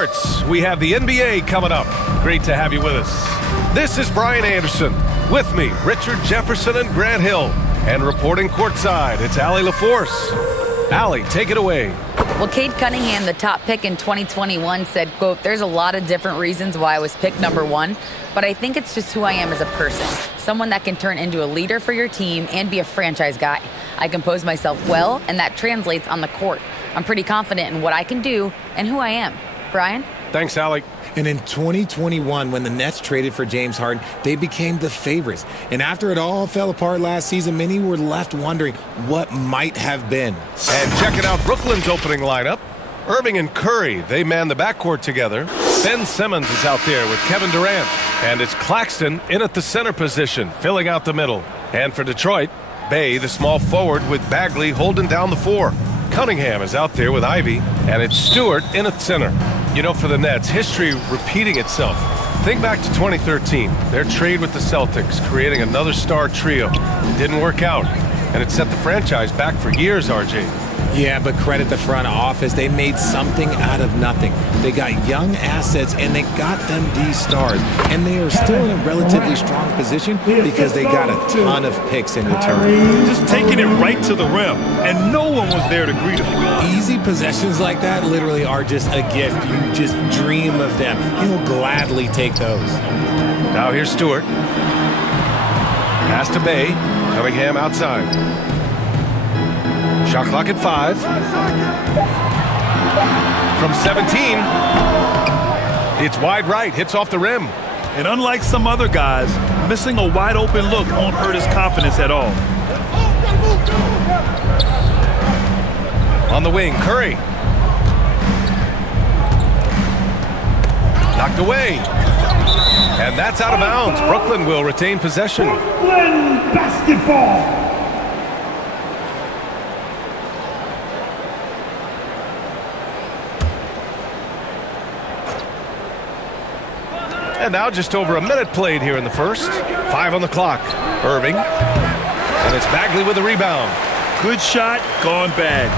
sports. We have the NBA coming up. Great to have you with us. This is Brian Anderson. With me, Richard Jefferson and Grant Hill. And reporting courtside, it's Allie LaForce. Allie, take it away. Well, Cade Cunningham, the top pick in 2021, said, quote, "There's a lot of different reasons why I was picked number one, but I think it's just who I am as a person. Someone that can turn into a leader for your team and be a franchise guy. I compose myself well, and that translates on the court. I'm pretty confident in what I can do and who I am." Brian? Thanks, Allie. And in 2021, when the Nets traded for James Harden, they became the favorites. And after it all fell apart last season, many were left wondering what might have been. And checking out Brooklyn's opening lineup. Irving and Curry, they man the backcourt together. Ben Simmons is out there with Kevin Durant. And it's Claxton in at the center position, filling out the middle. And for Detroit, Bay, the small forward, with Bagley holding down the four. Cunningham is out there with Ivy, and it's Stewart in at center. You know, for the Nets, history repeating itself. Think back to 2013, their trade with the Celtics, creating another star trio. It didn't work out, and it set the franchise back for years, RJ. Yeah, but credit the front office. They made something out of nothing. They got young assets, and they got them these stars. And they are still in a relatively strong position because they got a ton of picks in return. Just taking it right to the rim, and no one was there to greet him. Easy possessions like that literally are just a gift. You just dream of them. He'll gladly take those. Now here's Stewart. Pass to Bay. Cunningham outside. Shot clock at 5. From 17. It's wide right. Hits off the rim. And unlike some other guys, missing a wide open look won't hurt his confidence at all. On the wing, Curry. Knocked away. And that's out of bounds. Brooklyn will retain possession. Brooklyn basketball. And now just over a minute played here in the first. 5 on the clock. Irving. And it's Bagley with the rebound. Good shot, gone bad.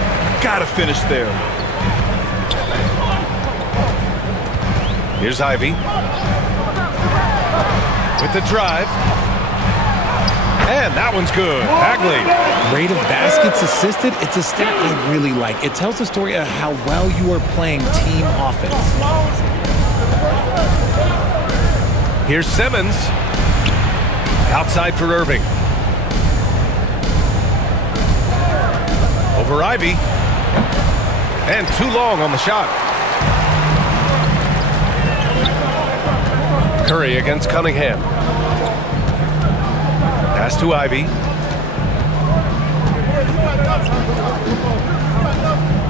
Gotta finish there. Here's Ivy. With the drive. And that one's good. Bagley. Rate of baskets assisted, it's a stat I really like. It tells the story of how well you are playing team offense. Here's Simmons. Outside for Irving. Over Ivy. And too long on the shot. Curry against Cunningham. Pass to Ivy.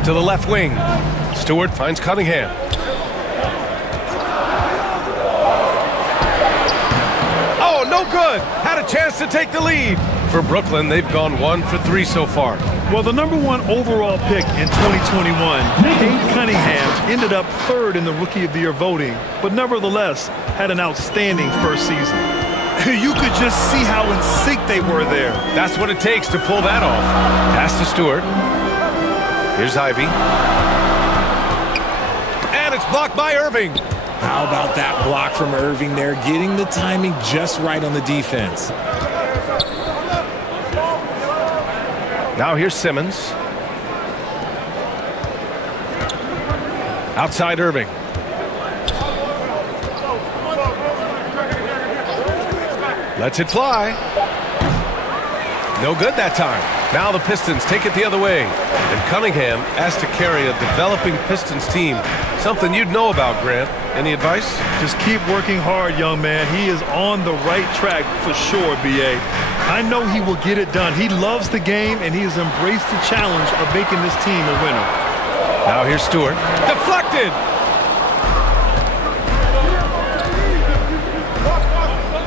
To the left wing. Stewart finds Cunningham. Oh, no good. Had a chance to take the lead. For Brooklyn, they've gone 1 for 3 so far. Well, the number 1 overall pick in 2021, Cade Cunningham, ended up 3rd in the Rookie of the Year voting, but nevertheless had an outstanding first season. You could just see how in sync they were there. That's what it takes to pull that off. Pass to Stewart. Here's Ivy. And it's blocked by Irving. How about that block from Irving there, getting the timing just right on the defense. Now here's Simmons. Outside Irving. Lets it fly. No good that time. Now the Pistons take it the other way. And Cunningham asked to carry a developing Pistons team. Something you'd know about, Grant. Any advice? Just keep working hard, young man. He is on the right track for sure, B.A. I know he will get it done. He loves the game, and he has embraced the challenge of making this team a winner. Now here's Stewart. Deflected!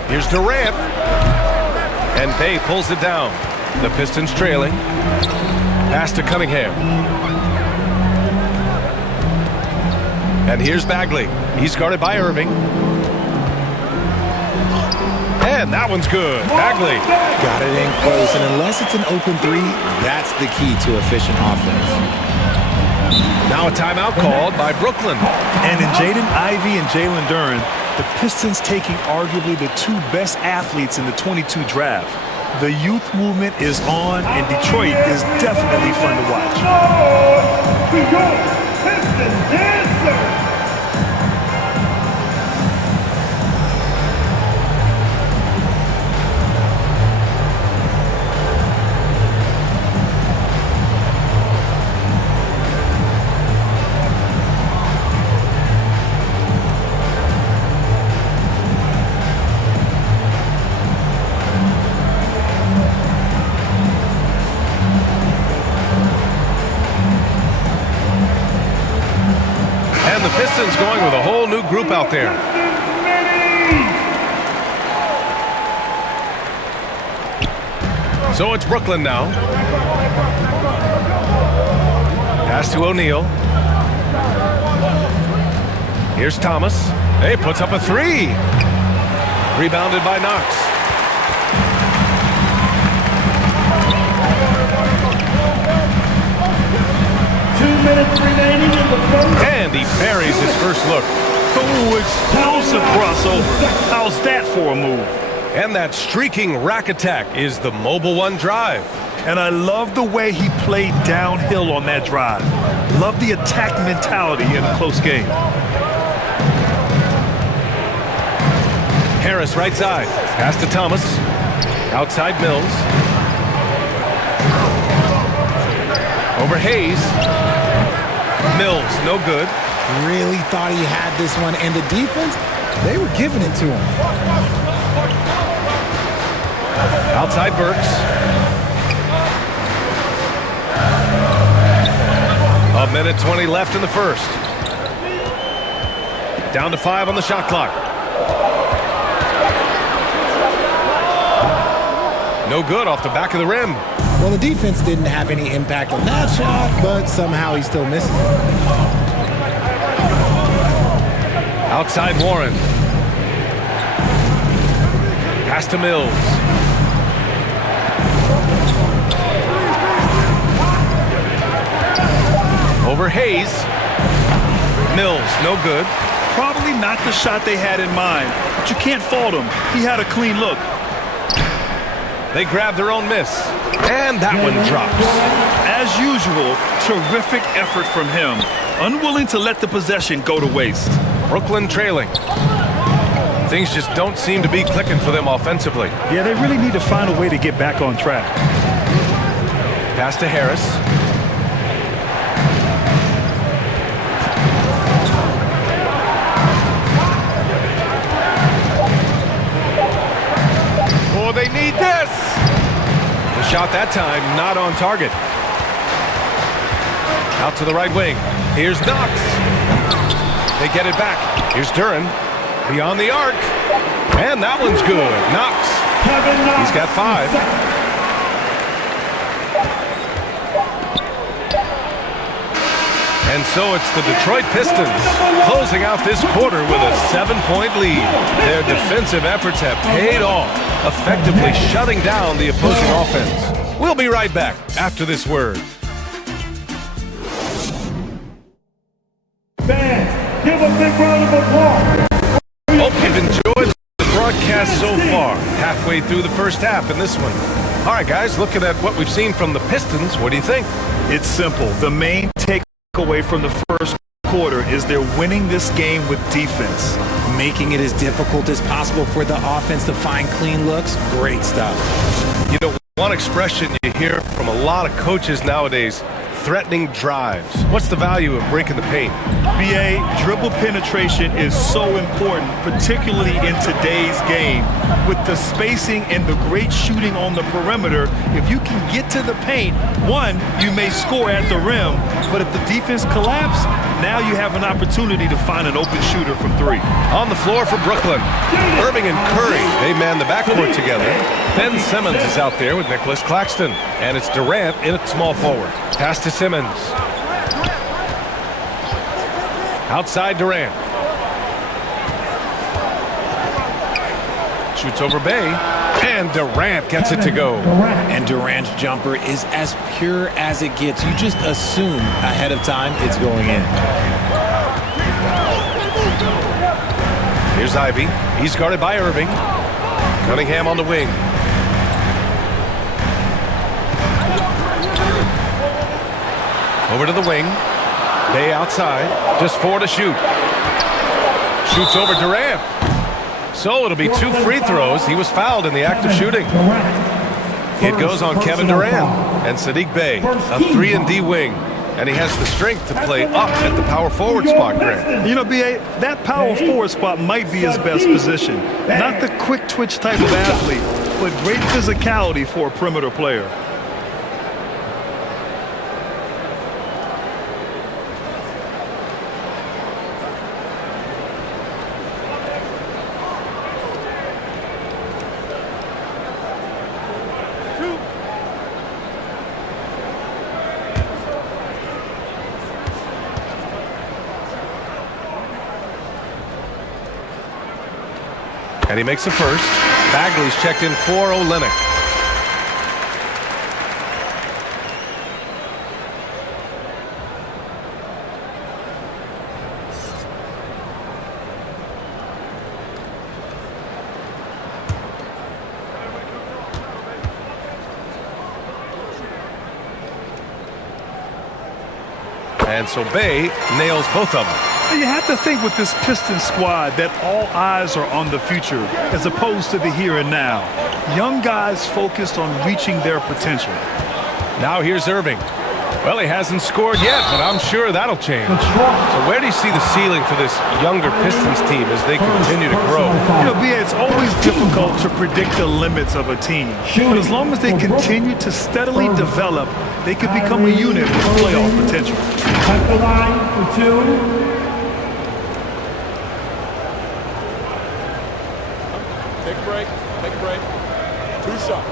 Here's Durant. And Bay pulls it down. The Pistons trailing. Pass to Cunningham. And here's Bagley. He's guarded by Irving. And that one's good. Bagley. Got it in close, and unless it's an open 3, that's the key to efficient offense. Now a timeout called by Brooklyn. And in Jaden Ivey and Jalen Duren, the Pistons taking arguably the two best athletes in the 22 draft. The youth movement is on, and Detroit is definitely fun to watch. To your Pistons answer. The Pistons going with a whole new group out there. So it's Brooklyn now. Pass to O'Neal. Here's Thomas. Hey, puts up a three. Rebounded by Knox. 2 minutes remaining in the first. And he buries his first look. Oh, explosive crossover. How's that for a move? And that streaking rack attack is the Mobile One drive. And I love the way he played downhill on that drive. Love the attack mentality in a close game. Harris right side. Pass to Thomas. Outside Mills. Over Hayes. Mills, no good. Really thought he had this one, and the defense, they were giving it to him. Outside Burks. A minute 20 left in the first. Down to 5 on the shot clock. No good off the back of the rim. Well, the defense didn't have any impact on that shot, but somehow he still misses it. Outside Warren. Pass to Mills. Over Hayes. Mills, no good. Probably not the shot they had in mind, but you can't fault him. He had a clean look. They grab their own miss. And that one drops. As usual, terrific effort from him. Unwilling to let the possession go to waste. Brooklyn trailing. Things just don't seem to be clicking for them offensively. Yeah, they really need to find a way to get back on track. Pass to Harris. Oh, they need this! The shot that time, not on target. Out to the right wing. Here's Knox. They get it back. Here's Duren. Beyond the arc. And that one's good. Knox. He's got 5. And so it's the Detroit Pistons closing out this quarter with a 7-point lead. Their defensive efforts have paid off, effectively shutting down the opposing offense. We'll be right back after this word. Fans, give a big round of applause. Hope you've enjoyed the broadcast so far. Halfway through the first half in this one. All right, guys, looking at what we've seen from the Pistons, what do you think? It's simple. The main takeaway from the first quarter is they're winning this game with defense. Making it as difficult as possible for the offense to find clean looks. Great stuff. You know, one expression you hear from a lot of coaches nowadays, threatening drives. What's the value of breaking the paint? BA, dribble penetration is so important, particularly in today's game. With the spacing and the great shooting on the perimeter, if you can get to the paint, one, you may score at the rim, but if the defense collapses, now you have an opportunity to find an open shooter from 3. On the floor for Brooklyn, Irving and Curry, they man the backcourt together. Ben Simmons is out there with Nicholas Claxton, and it's Durant in at small forward. Pass to Simmons. Outside Durant. Shoots over Bay. And Durant gets it to go. And Durant's jumper is as pure as it gets. You just assume ahead of time it's going in. Here's Ivy. He's guarded by Irving. Cunningham on the wing. Over to the wing. Bay outside. Just 4 to shoot. Shoots over Durant. So it'll be 2 free throws. He was fouled in the act of shooting. It goes on Kevin Durant and Saddiq Bey, a 3-and-D wing. And he has the strength to play up at the power forward spot, Grant. You know, B.A., that power forward spot might be his best position. Not the quick twitch type of athlete, but great physicality for a perimeter player. And he makes the first. Bagley's checked in for Olynyk. And so Bay nails both of them. You have to think with this Pistons squad that all eyes are on the future as opposed to the here and now. Young guys focused on reaching their potential. Now here's Irving. Well, he hasn't scored yet, but I'm sure that'll change. So where do you see the ceiling for this younger Pistons team as they continue to grow? You know, B.A., it's always difficult to predict the limits of a team. But as long as they continue to steadily develop, they could become a unit with playoff potential. At the line for 2. Take a break. Take a break. 2 shots.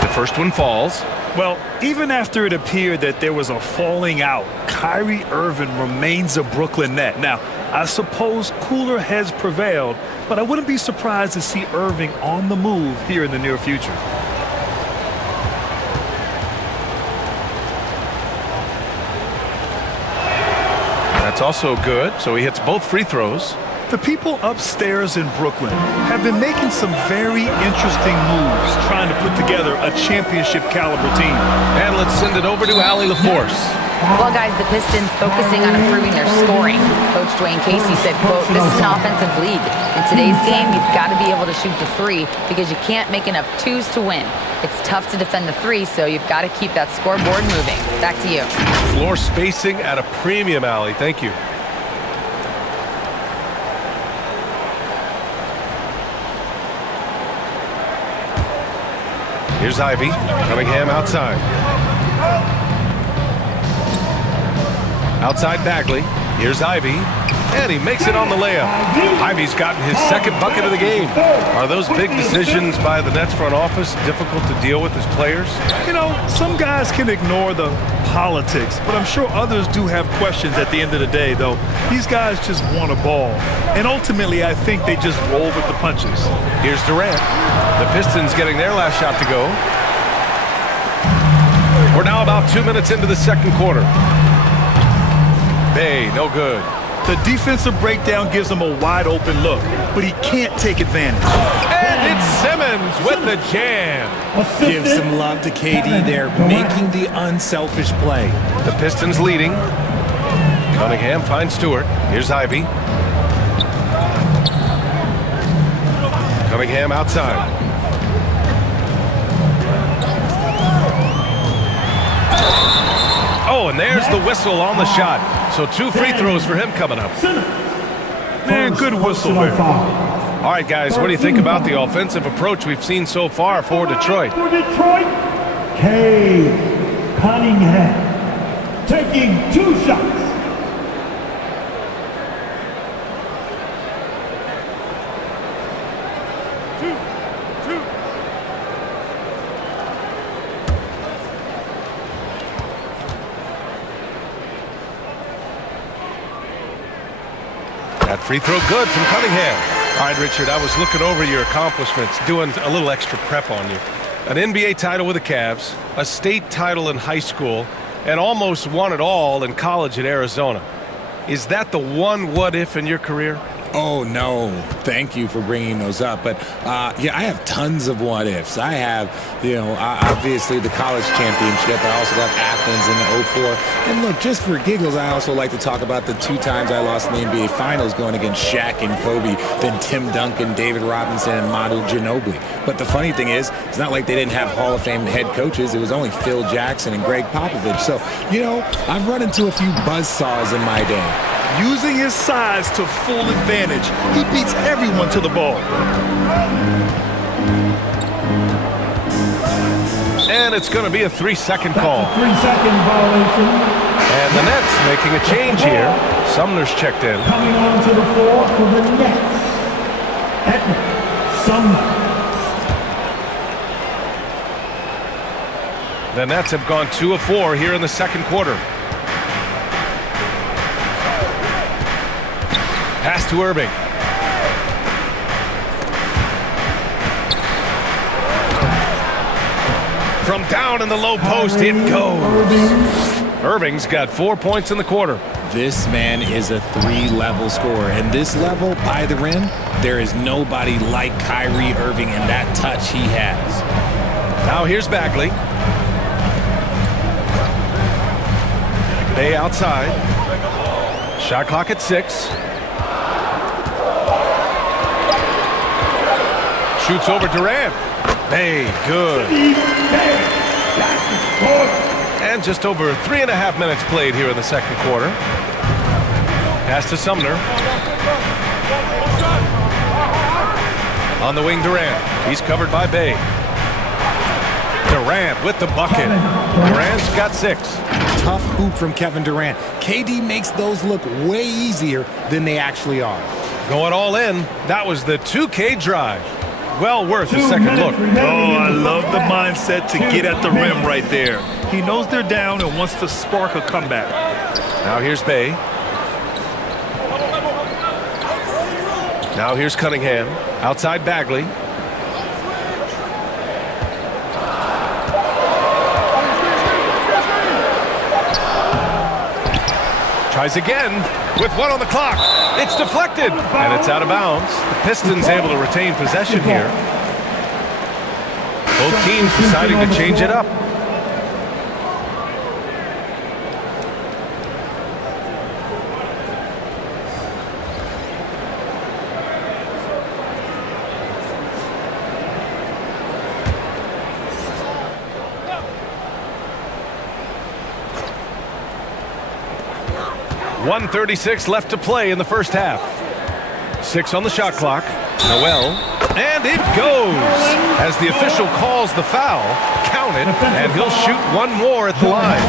The first one falls. Well, even after it appeared that there was a falling out, Kyrie Irving remains a Brooklyn Net. Now, I suppose cooler heads prevailed, but I wouldn't be surprised to see Irving on the move here in the near future. That's also good, so he hits both free throws. The people upstairs in Brooklyn have been making some very interesting moves trying to put together a championship caliber team. And let's send it over to Allie LaForce. Well, guys, the Pistons focusing on improving their scoring. Coach Dwayne Casey said, quote, "This is an offensive league. In today's game, you've got to be able to shoot the 3 because you can't make enough 2s to win. It's tough to defend the 3, so you've got to keep that scoreboard moving." Back to you. Floor spacing at a premium, Allie. Thank you. Here's Ivy. Cunningham outside. Outside Bagley. Here's Ivy. And he makes it on the layup. Ivy's gotten his second bucket of the game. Are those big decisions by the Nets front office difficult to deal with as players? You know, some guys can ignore the politics, but I'm sure others do have questions at the end of the day, though. These guys just want a ball. And ultimately, I think they just roll with the punches. Here's Durant. The Pistons getting their last shot to go. We're now about 2 minutes into the second quarter. Bay, no good. The defensive breakdown gives him a wide open look, but he can't take advantage. And it's Simmons with the jam. Give some love to KD there, making the unselfish play. The Pistons leading. Cunningham finds Stewart. Here's Ivy. Cunningham outside. Oh, and there's the whistle on the shot. So 2 free throws for him coming up. Man, good whistle there. All right, guys, what do you think about the offensive approach we've seen so far for Detroit? For Detroit, Cunningham taking 2 shots. Free throw good from Cunningham. All right, Richard, I was looking over your accomplishments, doing a little extra prep on you. An NBA title with the Cavs, a state title in high school, and almost won it all in college at Arizona. Is that the one what-if in your career? Oh, no. Thank you for bringing those up. But, yeah, I have tons of what-ifs. I have, obviously the college championship. I also got Athens in the 04. And, look, just for giggles, I also like to talk about the 2 times I lost in the NBA Finals going against Shaq and Kobe, then Tim Duncan, David Robinson, and Manu Ginobili. But the funny thing is, it's not like they didn't have Hall of Fame head coaches. It was only Phil Jackson and Greg Popovich. So, I've run into a few buzzsaws in my day. Using his size to full advantage, he beats everyone to the ball. And it's going to be a 3-second call. 3-second violation. And the Nets making a change here. Sumner's checked in. Coming on to the floor for the Nets. Edmund Sumner. The Nets have gone 2 of 4 here in the second quarter. Pass to Irving. From down in the low post, it goes. Irving's got 4 points in the quarter. This man is a 3-level scorer. And this level, by the rim, there is nobody like Kyrie Irving and that touch he has. Now here's Bagley. Bay outside. Shot clock at 6. Shoots over Durant. Bay, good. And just over 3.5 minutes played here in the second quarter. Pass to Sumner. On the wing, Durant. He's covered by Bay. Durant with the bucket. Durant's got 6. Tough hoop from Kevin Durant. KD makes those look way easier than they actually are. Going all in. That was the 2K drive. Well worth a second look. Oh, I love the mindset to get at the rim right there. He knows they're down and wants to spark a comeback. Now here's Bay. Now here's Cunningham. Outside Bagley. Tries again with 1 on the clock. It's deflected, and it's out of bounds. The Pistons able to retain possession here. Both teams deciding to change it up. .136 left to play in the first half. 6 on the shot clock. Noel. And it goes. As the official calls the foul, count it, and he'll shoot 1 more at the line.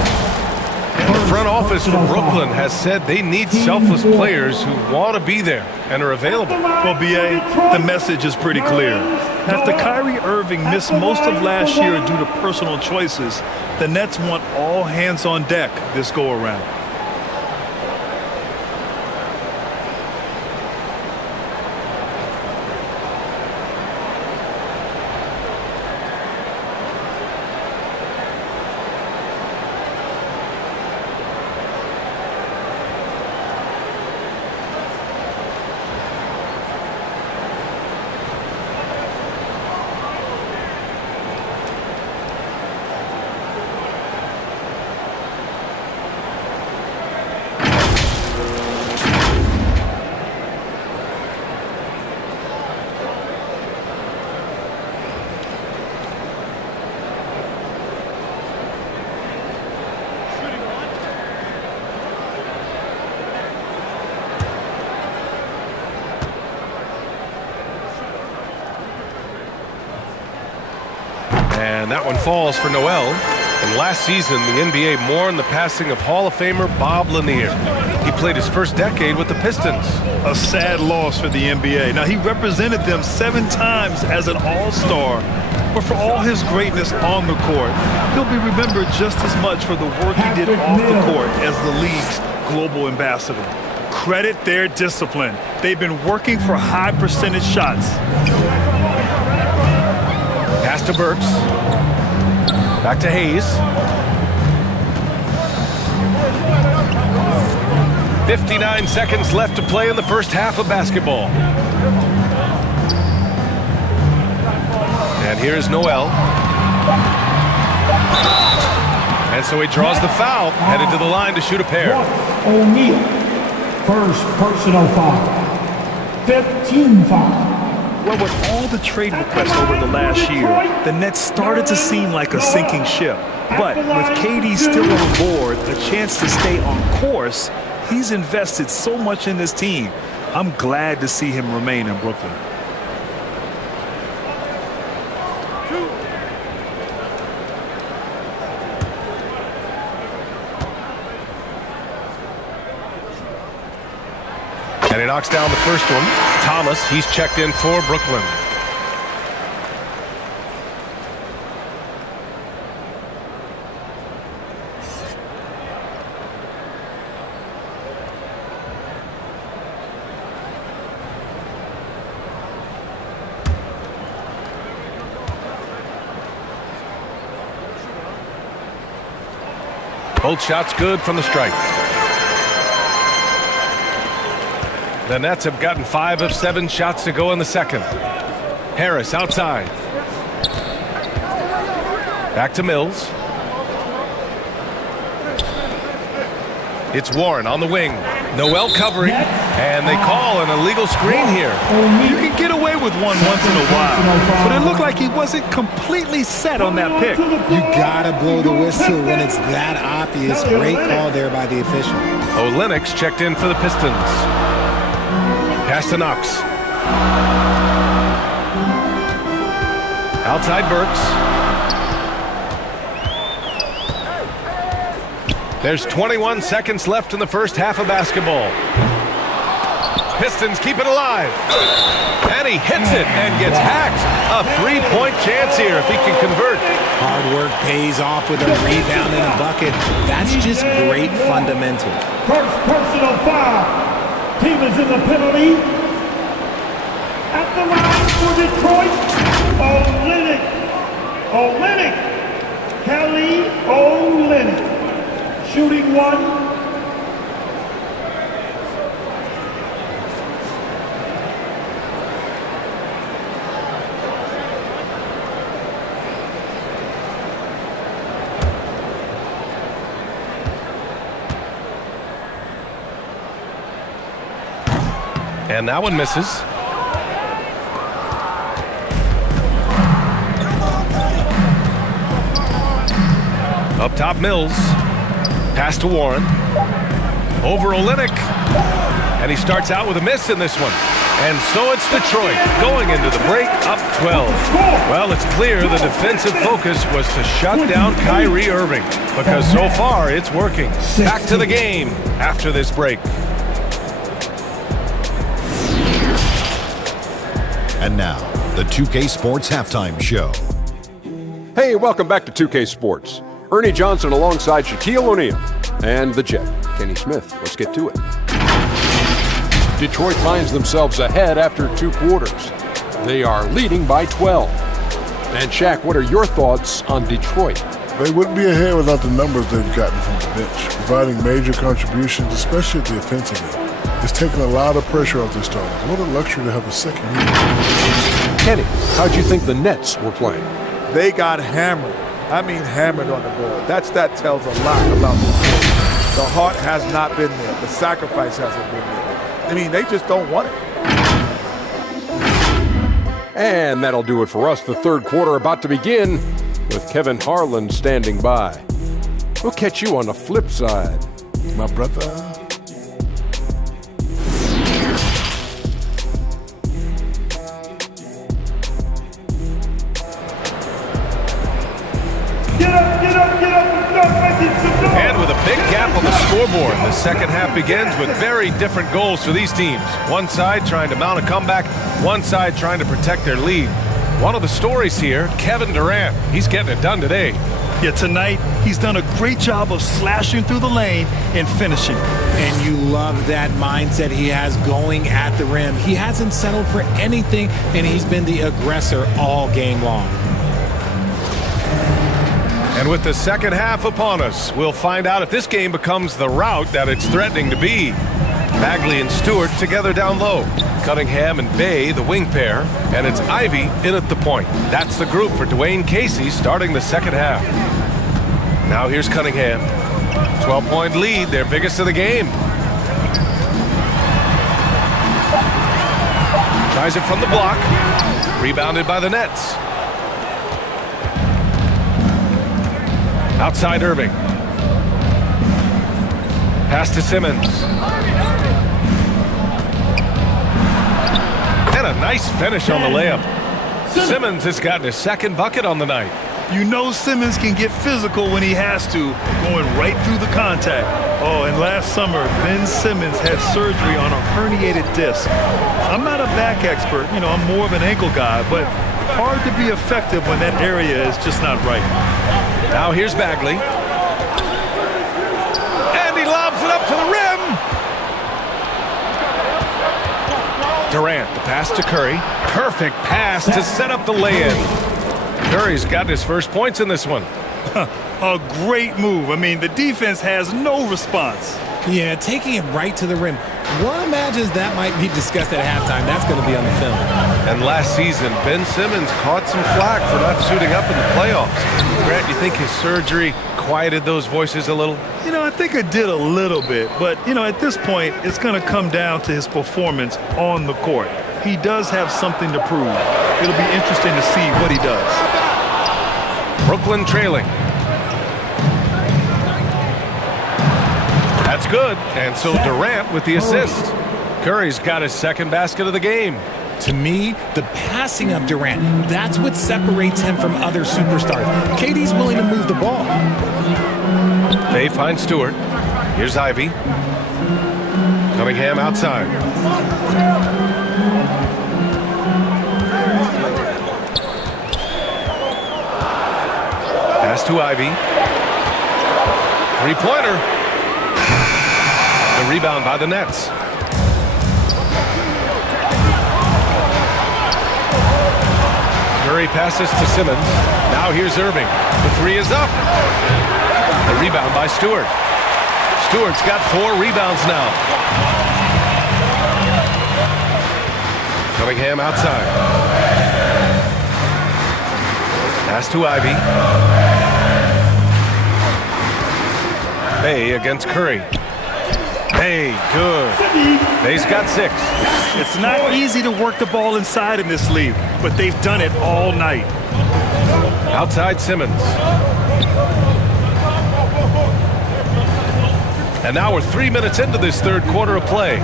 And the front office for Brooklyn has said they need selfless players who want to be there and are available. Well, B.A., the message is pretty clear. After Kyrie Irving missed most of last year due to personal choices, the Nets want all hands on deck this go-around. And that one falls for Noel. And last season, the NBA mourned the passing of Hall of Famer Bob Lanier. He played his first decade with the Pistons. A sad loss for the NBA. Now, he represented them 7 times as an all-star. But for all his greatness on the court, he'll be remembered just as much for the work he did off the court as the league's global ambassador. Credit their discipline. They've been working for high percentage shots. Pass to Burks. Back to Hayes. 59 seconds left to play in the first half of basketball. And here's Noel. And so he draws the foul, headed to the line to shoot a pair. O'Neal, first personal foul. 15 foul. Well, with all the trade requests over the last year, the Nets started to seem like a sinking ship. But with KD still on board, a chance to stay on course, he's invested so much in this team. I'm glad to see him remain in Brooklyn. And he knocks down the first one. Thomas, he's checked in for Brooklyn. Both shots good from the stripe. The Nets have gotten 5 of 7 shots to go in the second. Harris outside. Back to Mills. It's Warren on the wing. Noel covering, and they call an illegal screen here. You can get away with one once in a while, but it looked like he wasn't completely set on that pick. You gotta blow the whistle when it's that obvious. Great call there by the official. Olenek's checked in for the Pistons. Pass to Knox. Outside Burks. There's 21 seconds left in the first half of basketball. Pistons keep it alive. And he hits it and gets hacked. A 3-point chance here if he can convert. Hard work pays off with a rebound and a bucket. That's just great fundamentals. First personal foul. Team is in the penalty. At the line for Detroit, Olynyk. Kelly Olynyk. Shooting one. And that one misses. Up top, Mills. Pass to Warren. Over Olynyk. And he starts out with a miss in this one. And so it's Detroit going into the break up 12. Well, it's clear the defensive focus was to shut down Kyrie Irving, because so far it's working. Back to the game after this break. And now, the 2K Sports Halftime Show. Hey, welcome back to 2K Sports. Ernie Johnson alongside Shaquille O'Neal and the Jet, Kenny Smith. Let's get to it. Detroit finds themselves ahead after 2 quarters. They are leading by 12. And Shaq, what are your thoughts on Detroit? They wouldn't be ahead without the numbers they've gotten from the bench, providing major contributions, especially at the offensive end. It's taken a lot of pressure off their starters. What a luxury to have a second unit. Kenny, how'd you think the Nets were playing? They got hammered. I mean hammered on the board. That tells a lot about them. The heart has not been there. The sacrifice hasn't been there. I mean, they just don't want it. And that'll do it for us. The third quarter about to begin with Kevin Harlan standing by. We'll catch you on the flip side. My brother. And with a big gap on the scoreboard, the second half begins with very different goals for these teams. One side trying to mount a comeback, one side trying to protect their lead. One of the stories here, Kevin Durant. He's getting it done today. Yeah, tonight he's done a great job of slashing through the lane and finishing. And you love that mindset he has going at the rim. He hasn't settled for anything, and he's been the aggressor all game long. And with the second half upon us, we'll find out if this game becomes the rout that it's threatening to be. Bagley and Stewart together down low. Cunningham and Bay, the wing pair. And it's Ivy in at the point. That's the group for Dwayne Casey starting the second half. Now here's Cunningham. 12-point lead, their biggest of the game. Tries it from the block. Rebounded by the Nets. Outside Irving. Pass to Simmons. And a nice finish on the layup. Simmons has gotten his second bucket on the night. You know Simmons can get physical when he has to, going right through the contact. Oh, and last summer, Ben Simmons had surgery on a herniated disc. I'm not a back expert, I'm more of an ankle guy, but hard to be effective when that area is just not right. Now here's Bagley. And he lobs it up to the rim. Durant, the pass to Curry. Perfect pass to set up the lay-in. Curry's got his first points in this one. A great move. The defense has no response. Yeah, taking it right to the rim. One imagines that might be discussed at halftime. That's going to be on the film. And last season, Ben Simmons caught some flack for not suiting up in the playoffs. Grant, you think his surgery quieted those voices a little? I think it did a little bit. But, at this point, it's going to come down to his performance on the court. He does have something to prove. It'll be interesting to see what he does. Brooklyn trailing. That's good. And so Durant with the assist. Curry's got his second basket of the game. To me, the passing of Durant, that's what separates him from other superstars. KD's willing to move the ball. They find Stewart. Here's Ivy. Cunningham outside. Pass to Ivy. Three-pointer. The rebound by the Nets. Curry passes to Simmons. Now here's Irving. The three is up. The rebound by Stewart. Stewart's got 4 rebounds now. Cunningham outside. Pass to Ivy. Bay against Curry. Bay, good. Bay's got 6. It's not easy to work the ball inside in this league, but they've done it all night. Outside Simmons. And now we're 3 minutes into this third quarter of play.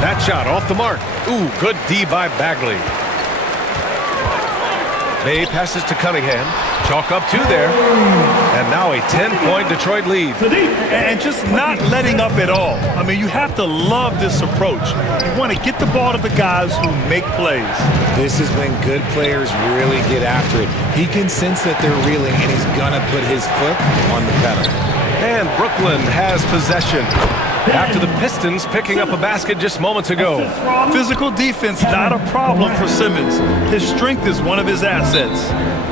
That shot off the mark. Ooh, good D by Bagley. Bay passes to Cunningham. Chalk up 2 there. And now a 10-point Detroit lead. And just not letting up at all. You have to love this approach. You want to get the ball to the guys who make plays. This is when good players really get after it. He can sense that they're reeling, and he's going to put his foot on the pedal. And Brooklyn has possession after the Pistons picking up a basket just moments ago. Physical defense, not a problem for Simmons. His strength is one of his assets.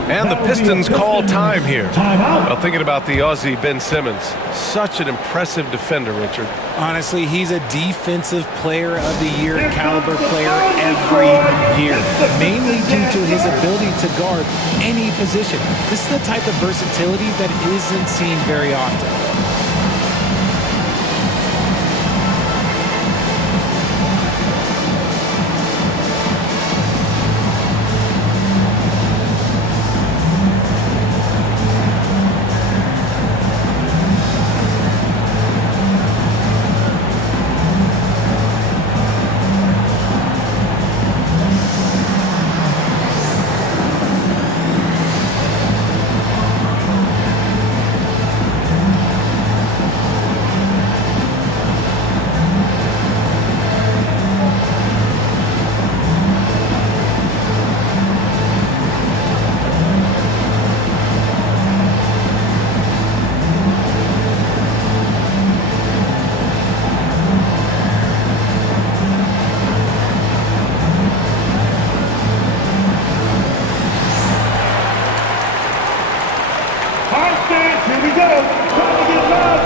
And the Pistons call time here. Well, thinking about the Aussie Ben Simmons, such an impressive defender, Richard. Honestly, he's a defensive player of the year caliber player every year, mainly due to his ability to guard any position. This is the type of versatility that isn't seen very often.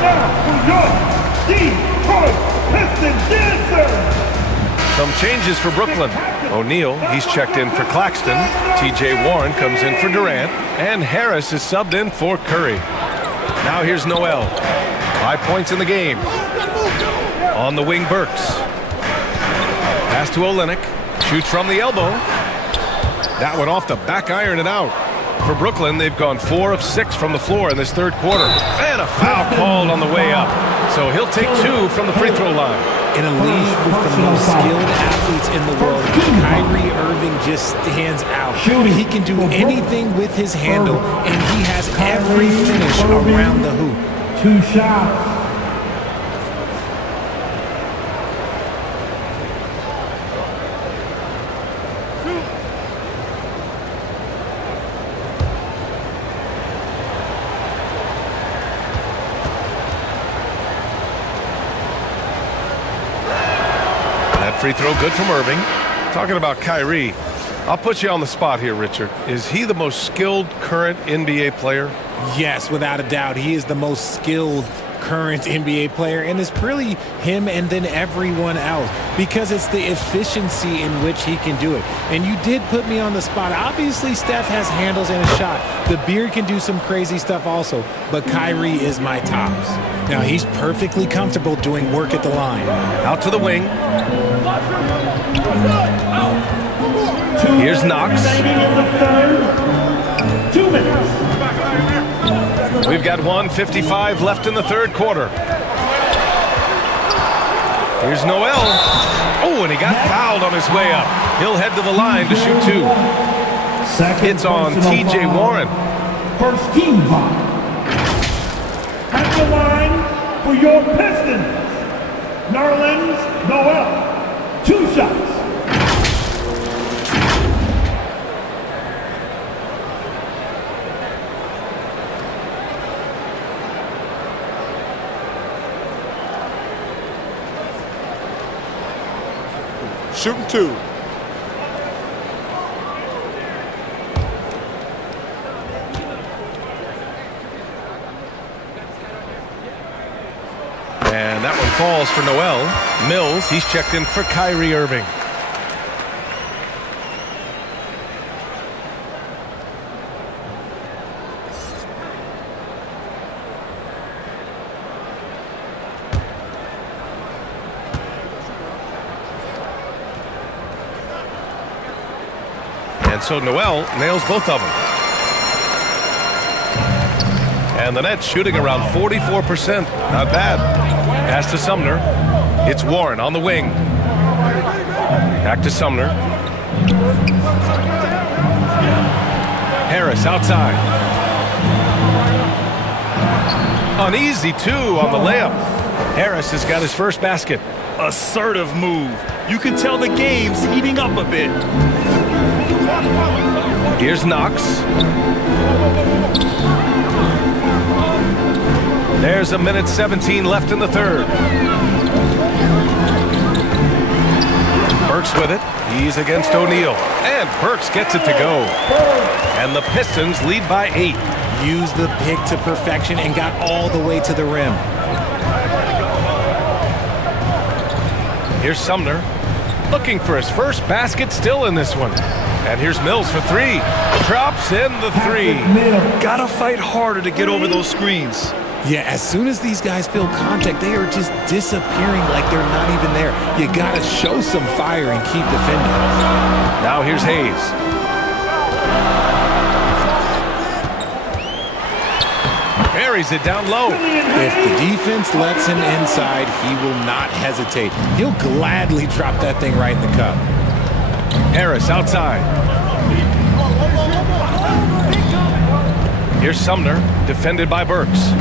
now for your Detroit Pistons dancer. Some changes for Brooklyn. O'Neal, he's checked in for Claxton. TJ Warren comes in for Durant. And Harris is subbed in for Curry. Now here's Noel. 5 points in the game. On the wing, Burks. Pass to Olynyk. Shoots from the elbow. That one off the back iron and out. For Brooklyn, they've gone 4 of 6 from the floor in this third quarter. And a foul called on the way up. So he'll take 2 from the free throw line. In a league with the most skilled athletes in the world, Kyrie Irving just stands out. He can do anything with his handle, and he has every finish around the hoop. 2 shots. Free throw good from Irving. Talking about Kyrie, I'll put you on the spot here, Richard. Is he the most skilled current NBA player? Yes, without a doubt. He is the most skilled current NBA player, and it's really him and then everyone else because it's the efficiency in which he can do it. And you did put me on the spot. Obviously, Steph has handles and a shot. The Beard can do some crazy stuff also, but Kyrie is my tops. Now, he's perfectly comfortable doing work at the line. Out to the wing. Here's Knox. 2 minutes. We've got 1:55 left in the third quarter. Here's Noel. Oh, and he got fouled on his way up. He'll head to the line to shoot 2. It's on TJ Warren. First team foul. At the line for your Pistons, Nerlens Noel. 2 shots. Shooting 2. And that one falls for Noel. Mills, he's checked in for Kyrie Irving. And so Noel nails both of them. And the Nets shooting around 44%. Not bad. Pass to Sumner. It's Warren on the wing. Back to Sumner. Harris outside. An easy 2 on the layup. Harris has got his first basket. Assertive move. You can tell the game's heating up a bit. Here's Knox. There's 1:17 left in the third. Burks with it. He's against O'Neal. And Burks gets it to go. And the Pistons lead by 8. Used the pick to perfection and got all the way to the rim. Here's Sumner. Looking for his first basket still in this one. And here's Mills for 3. Drops in the 3. Gotta fight harder to get over those screens. Yeah, as soon as these guys feel contact, they are just disappearing like they're not even there. You gotta show some fire and keep defending. Now here's Hayes. Carries it down low. If the defense lets him inside, he will not hesitate. He'll gladly drop that thing right in the cup. Harris outside. Here's Sumner, defended by Burks.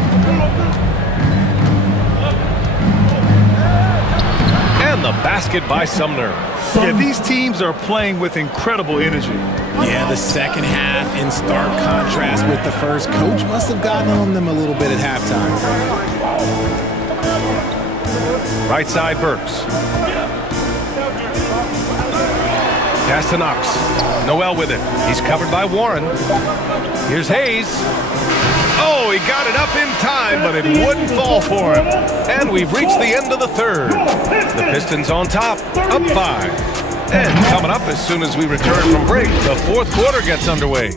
And the basket by Sumner. Yeah, these teams are playing with incredible energy. Yeah, the second half in stark contrast with the first. Coach must have gotten on them a little bit at halftime. Right side, Burks. Pass to Knox. Noel with it. He's covered by Warren. Here's Hayes. Oh, he got it up in time, but it wouldn't fall for him. And we've reached the end of the third. The Pistons on top, up 5. And coming up as soon as we return from break, the fourth quarter gets underway.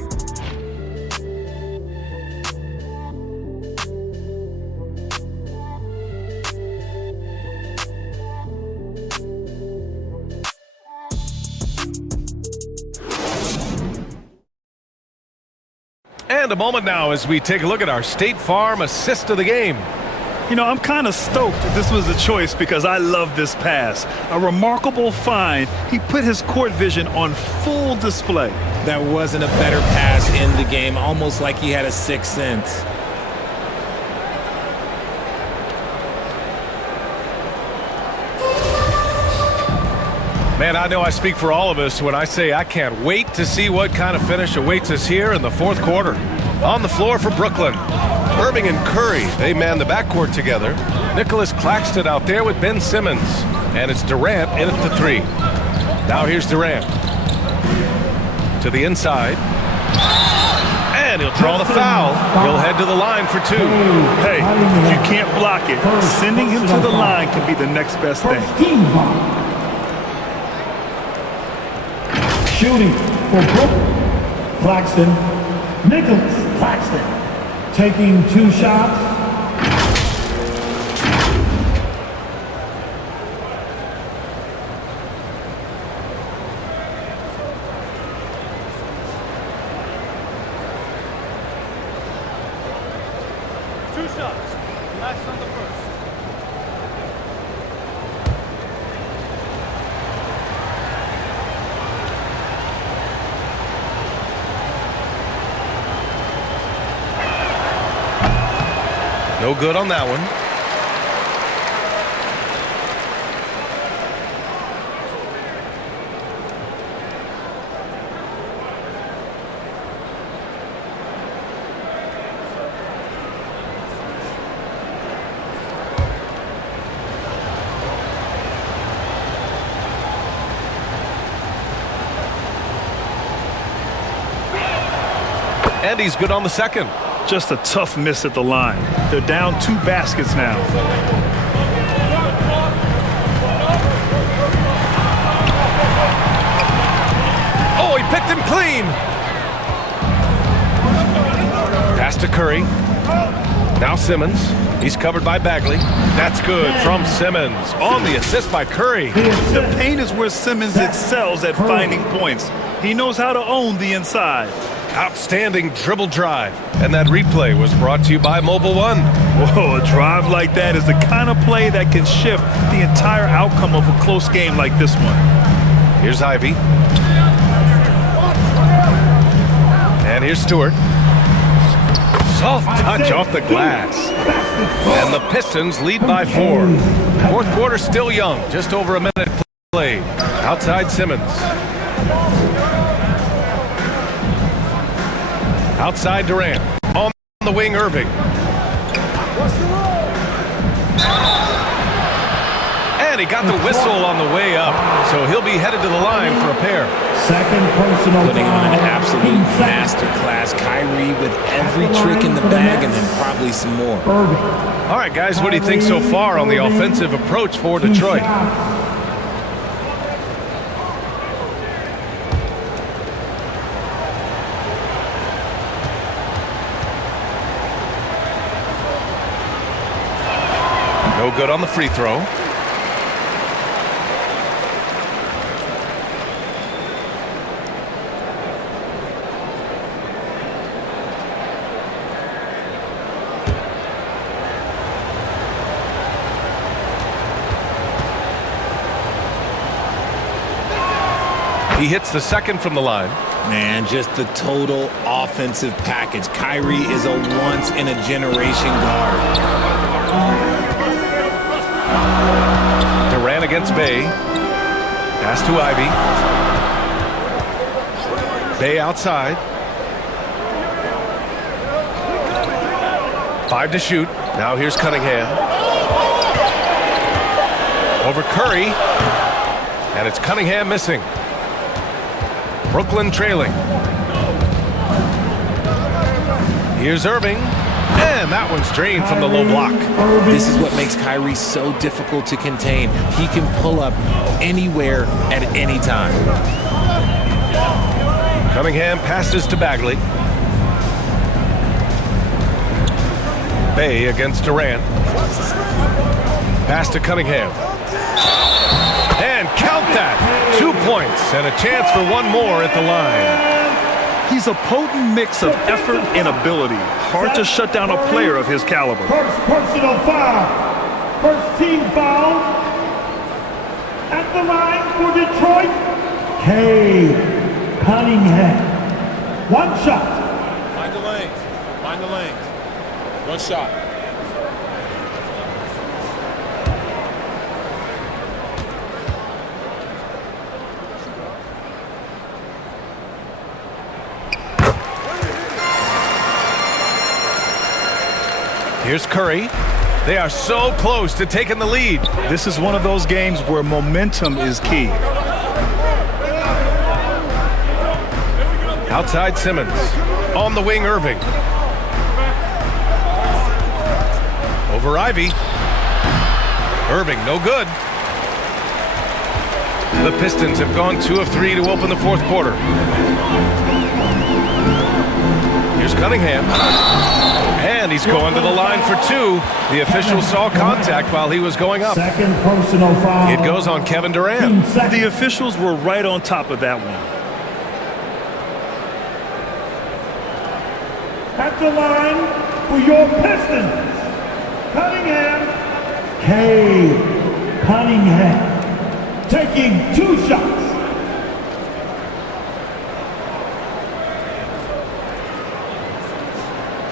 And a moment now as we take a look at our State Farm assist of the game. You know, I'm kind of stoked this was a choice because I love this pass. A remarkable find. He put his court vision on full display. That wasn't a better pass in the game, almost like he had a sixth sense. Man, I know I speak for all of us when I say I can't wait to see what kind of finish awaits us here in the fourth quarter. On the floor for Brooklyn, Irving and Curry, they man the backcourt together. Nicholas Claxton out there with Ben Simmons. And it's Durant in at the 3. Now here's Durant. To the inside. And he'll draw the foul. He'll head to the line for 2. Hey, if you can't block it, sending him to the line can be the next best thing. Shooting for Brooklyn, Claxton, Nicholas Claxton, taking 2 shots. Last on the first. No good on that one. And he's good on the second. Just a tough miss at the line. They're down 2 baskets now. Oh, he picked him clean. Pass to Curry. Now Simmons. He's covered by Bagley. That's good from Simmons. On the assist by Curry. The paint is where Simmons excels at finding points. He knows how to own the inside. Outstanding dribble drive. And that replay was brought to you by Mobile One. Whoa, a drive like that is the kind of play that can shift the entire outcome of a close game like this one. Here's Ivy. And here's Stewart. Soft touch off the glass. And the Pistons lead by 4. Fourth quarter still young. Just over a minute played. Outside Simmons. Outside Durant. On the wing, Irving. And he got the whistle on the way up, so he'll be headed to the line for a pair. Second personal Putting on an absolute masterclass. Kyrie with every trick in the bag and then probably some more. All right, guys, what do you think so far on the offensive approach for Detroit? No good on the free throw. He hits the second from the line. Man, just the total offensive package. Kyrie is a once-in-a-generation guard. Durant against Bay. Pass to Ivy. Bay outside. 5 to shoot. Now here's Cunningham. Over Curry. And it's Cunningham missing. Brooklyn trailing. Here's Irving. And that one's drained from the low block. This is what makes Kyrie so difficult to contain. He can pull up anywhere at any time. Cunningham passes to Bagley. Bay against Durant. Pass to Cunningham. And count that. 2 points and a chance for one more at the line. He's a potent mix of effort and ability. Hard to shut down a player of his caliber. First personal foul. First team foul. At the line for Detroit, Cunningham. One shot. Mind the lanes. Mind the lanes. One shot. Here's Curry. They are so close to taking the lead. This is one of those games where momentum is key. Outside Simmons. On the wing, Irving. Over Ivy. Irving, no good. The Pistons have gone 2 of 3 to open the fourth quarter. Here's Cunningham. And he's going to the line for 2. The official saw contact while he was going up. Second personal foul. It goes on Kevin Durant. The officials were right on top of that one. At the line for your Pistons, Cunningham. Cunningham taking 2 shots.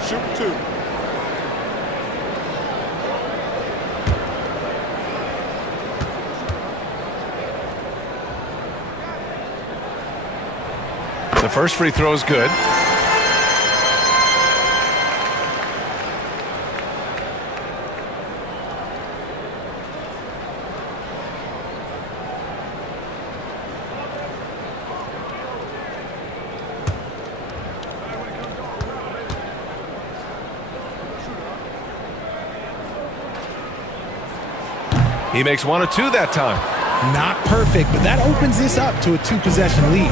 Shoot 2. The first free throw is good. He makes 1 or 2 that time. Not perfect, but that opens this up to a 2-possession lead.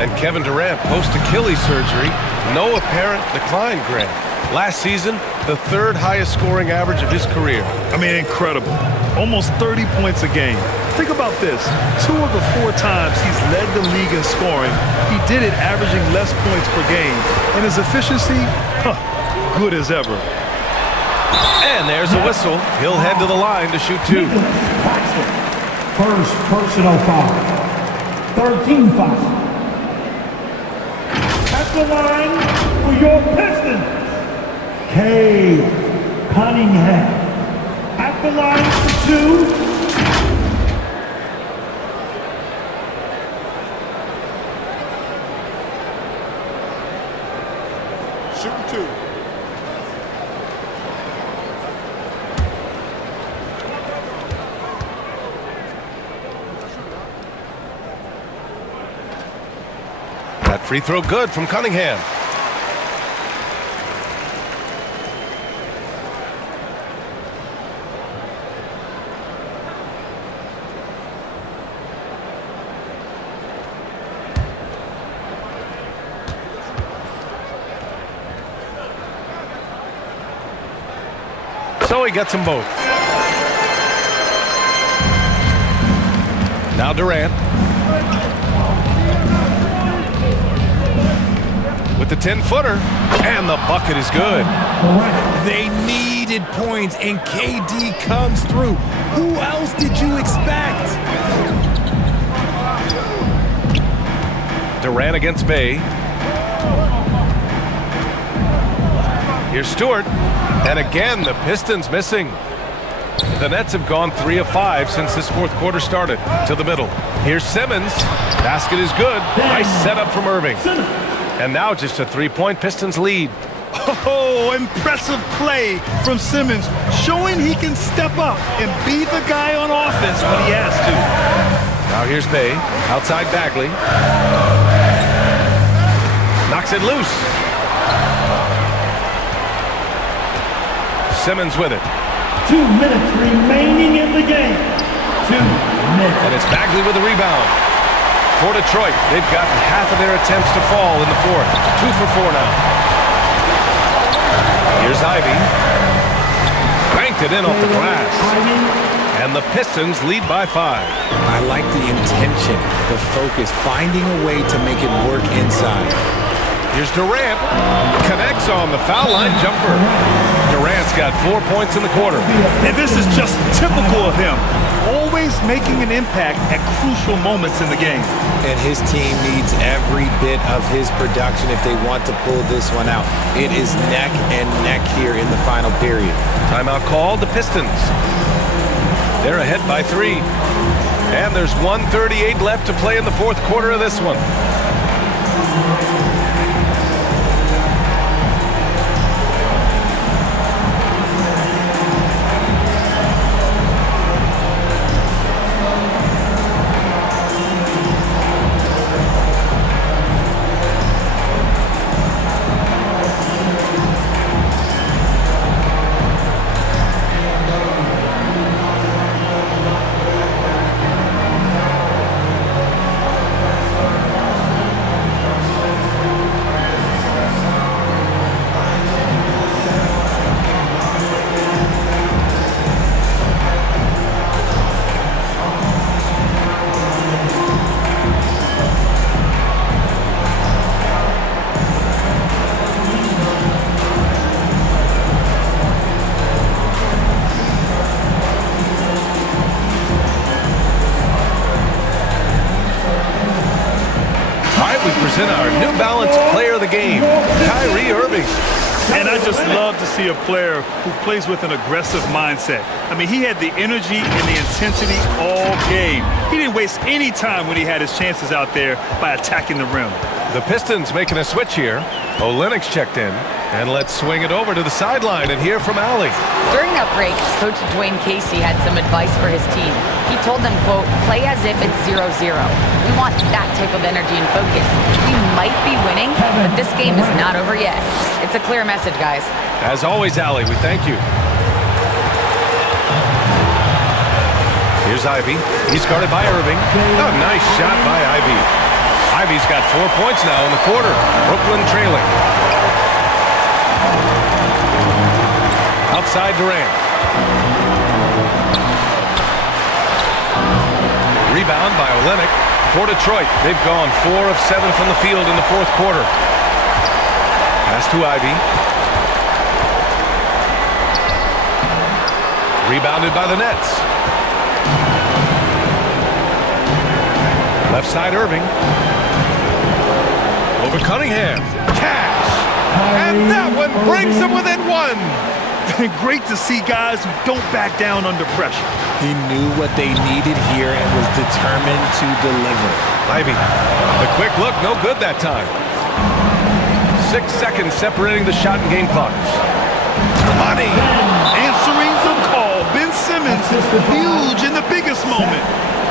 And Kevin Durant, post-Achilles surgery, no apparent decline, Grant. Last season, the 3rd highest scoring average of his career. I mean, incredible. Almost 30 points a game. Think about this. 2 of the 4 times he's led the league in scoring, he did it averaging less points per game. And his efficiency, good as ever. And there's a whistle. He'll head to the line to shoot 2. First personal foul. 13 foul. At the line for your Pistons, Cunningham. At the line for 2. Shooting 2. That free throw good from Cunningham. So he gets them both. Now Durant. With the 10-footer, and the bucket is good. They needed points, and KD comes through. Who else did you expect? Durant against Bay. Here's Stewart, and again the Pistons missing. The Nets have gone 3 of 5 since this fourth quarter started. To the middle. Here's Simmons. Basket is good. Nice setup from Irving. And now just a 3-point Pistons lead. Oh, impressive play from Simmons, showing he can step up and be the guy on offense when he has to. Now here's Bay, outside Bagley. Knocks it loose. Simmons with it. 2 minutes remaining in the game. 2 minutes. And it's Bagley with the rebound. For Detroit, they've gotten half of their attempts to fall in the fourth. 2 for 4 now. Here's Ivy. Banked it in off the glass. And the Pistons lead by 5. I like the intention, the focus, finding a way to make it work inside. Here's Durant. Connects on the foul line jumper. Durant's got 4 points in the quarter. And this is just typical of him. Always making an impact at crucial moments in the game. And his team needs every bit of his production if they want to pull this one out. It is neck and neck here in the final period. Timeout called, the Pistons. They're ahead by 3. And there's 1:38 left to play in the fourth quarter of this one. Present our New Balance Player of the Game, Kyrie Irving. And I just love to see a player who plays with an aggressive mindset. I mean, he had the energy and the intensity all game. He didn't waste any time when he had his chances out there by attacking the rim. The Pistons making a switch here. Olynyk's checked in. And let's swing it over to the sideline and hear from Allie. During that break, Coach Dwayne Casey had some advice for his team. He told them, quote, play as if it's 0-0. We want that type of energy and focus. We might be winning, but this game is not over yet. It's a clear message, guys. As always, Allie, we thank you. Here's Ivy. He's guarded by Irving. A nice shot by Ivy. Ivy's got 4 points now in the quarter. Brooklyn trailing. Outside Durant. Rebound by Olynyk. For Detroit, they've gone 4 of 7 from the field in the fourth quarter. Pass to Ivy. Rebounded by the Nets. Left side Irving. Over Cunningham. Cash. And that one brings them within 1. Great to see guys who don't back down under pressure. He knew what they needed here and was determined to deliver. Ivy, the quick look, no good that time. 6 seconds separating the shot and game clocks. Money. Answering the call. Ben Simmons, huge in the biggest moment.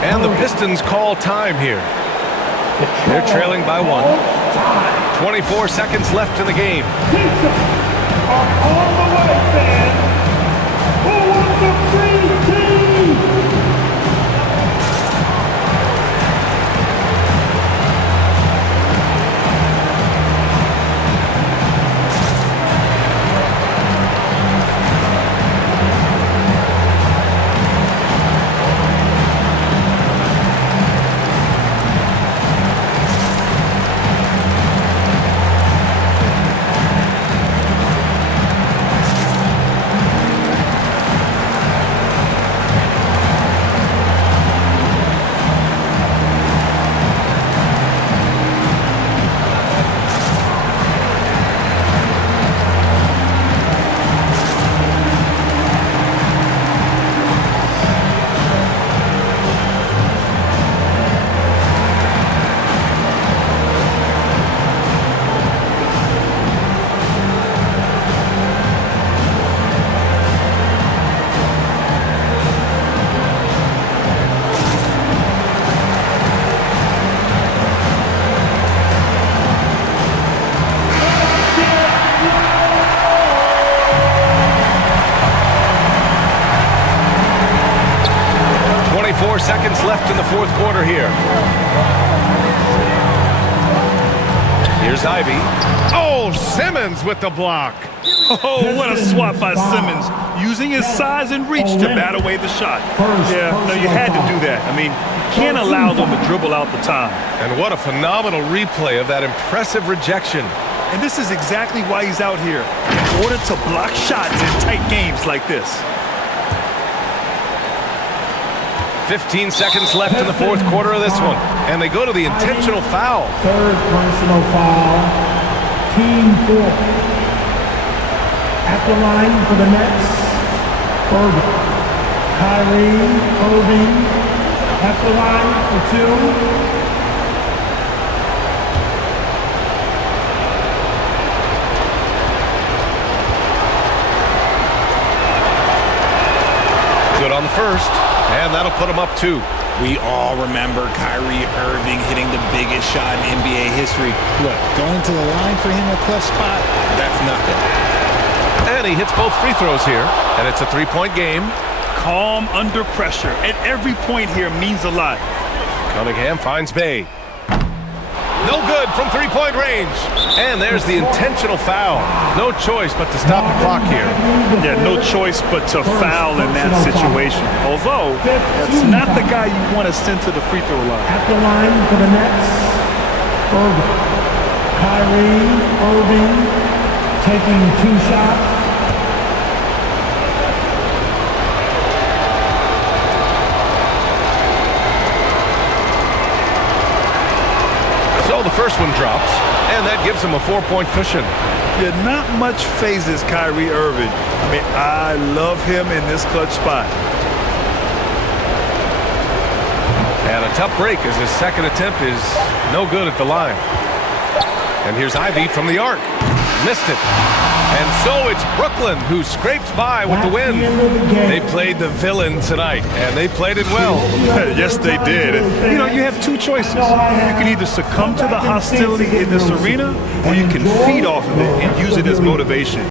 And the Pistons call time here. They're trailing by 1. 24 seconds left in the game. All the way, fans. Who wants the free team? left in the fourth quarter here. Here's Ivy. Oh, Simmons with the block. Oh, what a swat by Simmons, using his size and reach to bat away the shot. Yeah, no, you had to do that. I mean, you can't allow them to dribble out the time. And what a phenomenal replay of that impressive rejection. And this is exactly why he's out here, in order to block shots in tight games like this. 15 seconds left in the fourth quarter of this one. And they go to the intentional foul. Third personal foul. Team 4. At the line for the Nets, Irving. Kyrie Irving at the line for 2. Good on the first, and that'll put him up 2. We all remember Kyrie Irving hitting the biggest shot in NBA history. Look, going to the line for him a clutch spot, that's nothing. And he hits both free throws here, and it's a 3-point game. Calm under pressure, and every point here means a lot. Cunningham finds Bay. No good from 3-point range. And there's the intentional foul. No choice but to stop the clock here. Yeah, no choice but to foul in that situation. Although, that's not the guy you want to send to the free throw line. At the line for the Nets, Irving. Kyrie Irving taking 2 shots. So the first one drops, and that gives him a 4-point cushion. Yeah, not much phases Kyrie Irving. I mean, I love him in this clutch spot. And a tough break as his second attempt is no good at the line. And here's Ivy from the arc. Missed it. And so it's Brooklyn who scrapes by with the win. They played the villain tonight, and they played it well. Yes, they did. And, you know, you have 2 choices. You can either succumb to the hostility in this arena, or you can feed off of it and use it as motivation.